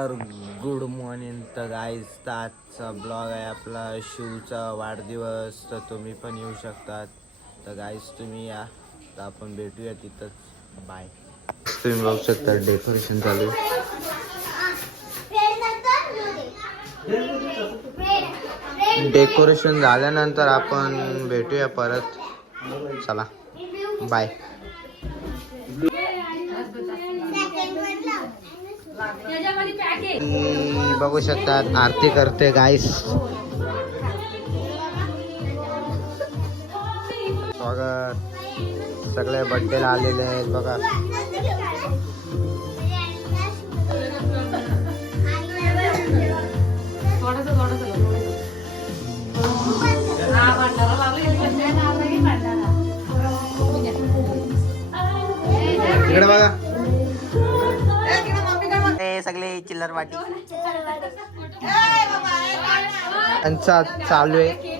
तर good morning. तर guys आजचा ब्लॉग आहे आपला शिवचा वाढदिवस. तर तुम्ही पण येऊ शकतात. तर गाईज तुम्ही या, तर आपण भेटूया तिथंच. बाय. तुम्ही बघू शकता डेकोरेशन चालू आहे. डेकोरेशन झाल्यानंतर आपण भेटूया परत. चला बाय. बघू शकतात आरती करते गाईस. स्वागत. सगळे बर्थडेला आलेले आहेत बघा. इकडे बघा सगळे चिल्लर वाटी त्यांचा चालू आहे.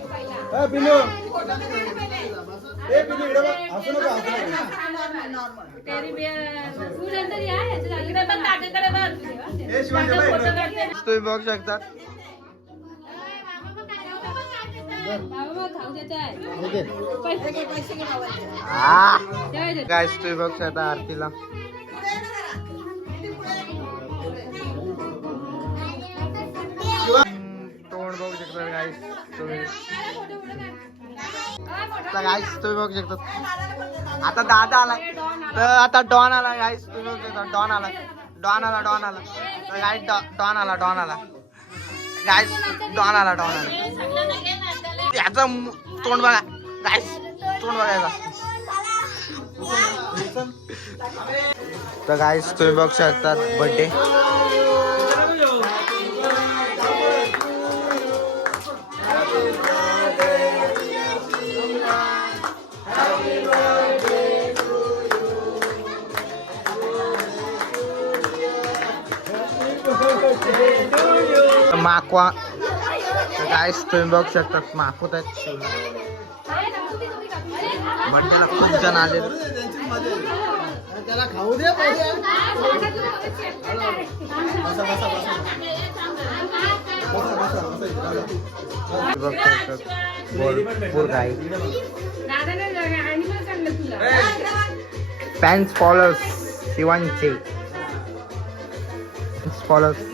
तुम्ही बघू शकता. गाईस तुम्ही बघू शकता आरतीला. तोंड बघू शकता गाईस तुम्ही. गाईस तुम्ही बघू शकता. आता दादा आला, तर आता डॉन आला गाईस. तुम्ही बघू शकता डॉन आला, डॉन आला, डॉन आला. गाईस डॉन आला, डॉन आला गाईस. डॉन आला, डॉन आला. याचा तोंड बघा गाईस, तोंड बघायचा. तर गाईस तुम्ही बघू शकता बर्थडे. माकवा. गाईस तुम्ही बघू शकतात माकूत आहेत. बर्थडेला खूप जण आले. त्याला खाऊ दे. भरपूर गाई. फॅन्स फॉलोअर्स शिवांचे फॉलोअर्स.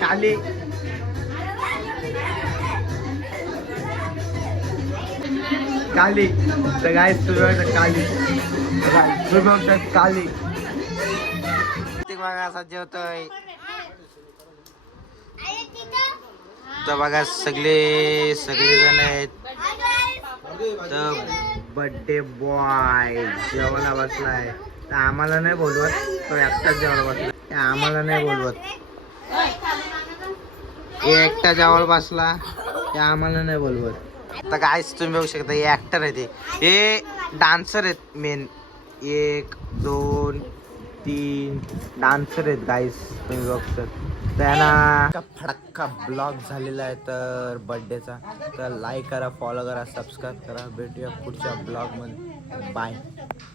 काली काली. तर गाईस तुम्ही काली, तुम्ही काली बघा असा जेवतोय. तर बघा सगळेजण आहेत. तर बर्थडे बॉय जेवायला बसलाय. तर आम्हाला नाही बोलवत, तो एकटाच जेवायला बसला. आम्हाला नाही बोलवत, एकटा जेवायला बसला. ते आम्हाला नाही बोलवत. तर गाईस तुम्ही बघू शकता हे ऍक्टर आहे, हे डान्सर आहेत मेन. 1 2 3 डान्सर आहेत गाईस तुम्ही बघू शकता. त्यांना फडक्का ब्लॉग झालेला आहे तर बर्थडेचा. तर लाईक करा, फॉलो करा, सबस्क्राईब करा. भेटूया पुढच्या ब्लॉग मध्ये. बाय.